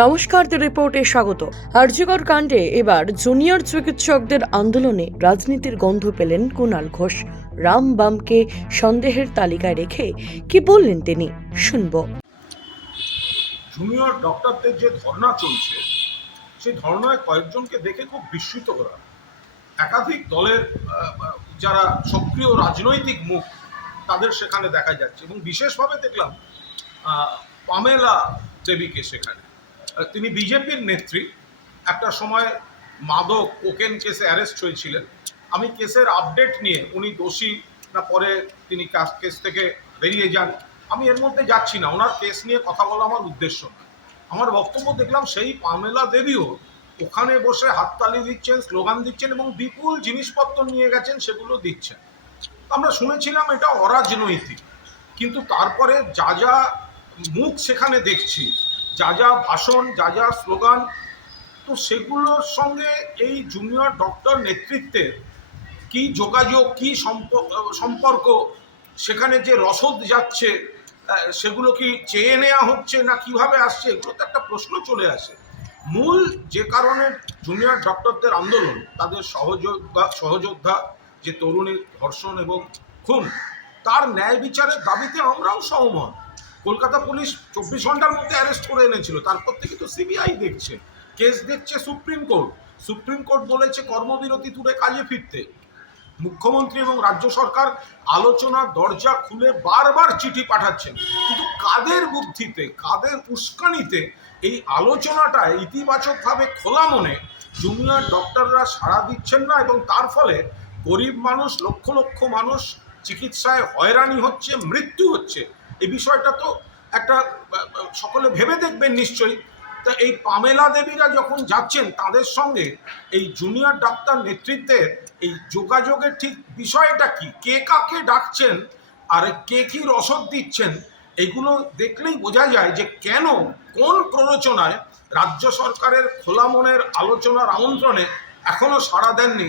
নমস্কার দ্য রিপোর্টে স্বাগত। আর্যকর কাণ্ডে এবার জুনিয়র চিকিৎসকদের আন্দোলনে রাজনীতির গন্ধ পেলেন কুণাল ঘোষ। রাম বামকে সন্দেহের তালিকায় রেখে কি বললেন তিনি? শুনব। জুনিয়র ডক্টরদের যে ধর্ণা চলছে, সেই ধর্ণায় কয়েকজনকে দেখে খুব বিস্মিত করা। একাধিক দলের যারা সক্রিয় রাজনৈতিক মুখ, তাদের সেখানে দেখা যাচ্ছে। এবং বিশেষভাবে দেখলাম পামেলা দেবীকে সেখানে। তিনি বিজেপির নেত্রী। একটা সময় মাদক, কোকেন কেসে অ্যারেস্ট হয়েছিলেন। আমি কেসের আপডেট নিয়ে উনি দোষী না পরে তিনি কেস থেকে বেরিয়ে যান। আমি এর মধ্যে যাচ্ছি না। ওনার কেস নিয়ে কথা বলা আমার উদ্দেশ্য না। আমার বক্তব্য দেখলাম সেই পামেলা দেবীও ওখানে বসে হাততালি দিচ্ছেন, স্লোগান দিচ্ছেন এবং বিপুল জিনিসপত্র নিয়ে গেছেন, সেগুলো দিচ্ছেন। আমরা শুনেছিলাম এটা অরাজনৈতিক। কিন্তু তারপরে যা যা মুখ সেখানে দেখছি যা যা ভাষণ, যা যা স্লোগান, তো সেগুলোর সঙ্গে এই জুনিয়র ডক্টর নেতৃত্বের কি যোগাযোগ, কি সম্প- সম্পর্ক, সেখানে যে রসদ যাচ্ছে সেগুলো কি চেয়ে নেওয়া হচ্ছে না কীভাবে আসছে, এগুলো তো একটা প্রশ্ন চলে আসে। মূল যে কারণে জুনিয়র ডক্টরদের আন্দোলন, তাদের সহযোদ্ধা সহযোদ্ধা, যে তরুণীর ধর্ষণ এবং খুন, তার ন্যায় বিচারের দাবিতে আমরাও সহমত। কলকাতা পুলিশ চব্বিশ ঘণ্টার মধ্যে অ্যারেস্ট করে এনেছিল। তারপর থেকে তো সিবিআই দেখছে। কেস দেখছে সুপ্রিম কোর্ট সুপ্রিম কোর্ট বলেছে কর্মবিরতি তুলে কাজে ফিরতে। মুখ্যমন্ত্রী এবং রাজ্য সরকার আলোচনার দরজা খুলে বারবার চিঠি পাঠাচ্ছেন। কিন্তু কাদের বুদ্ধিতে, কাদের উস্কানিতে এই আলোচনাটা ইতিবাচকভাবে খোলা মনে জুনিয়র ডক্টররা সাড়া দিচ্ছেন না এবং তার ফলে গরিব মানুষ, লক্ষ লক্ষ মানুষ চিকিৎসায় হয়রানি হচ্ছে, মৃত্যু হচ্ছে। এই বিষয়টা তো একটা সকলে ভেবে দেখবেন নিশ্চয়ই। তা এই পামেলা দেবীরা যখন যাচ্ছেন তাদের সঙ্গে, এই জুনিয়র ডাক্তার নেতৃত্বের এই যোগাযোগের ঠিক বিষয়টা কি? কে কাকে ডাকছেন? আর কে কি রসদ দিচ্ছেন? এগুলো দেখলেই বোঝা যায় যে কেন, কোন প্ররোচনায় রাজ্য সরকারের খোলা মনের আলোচনার আমন্ত্রণে এখনও সাড়া দেননি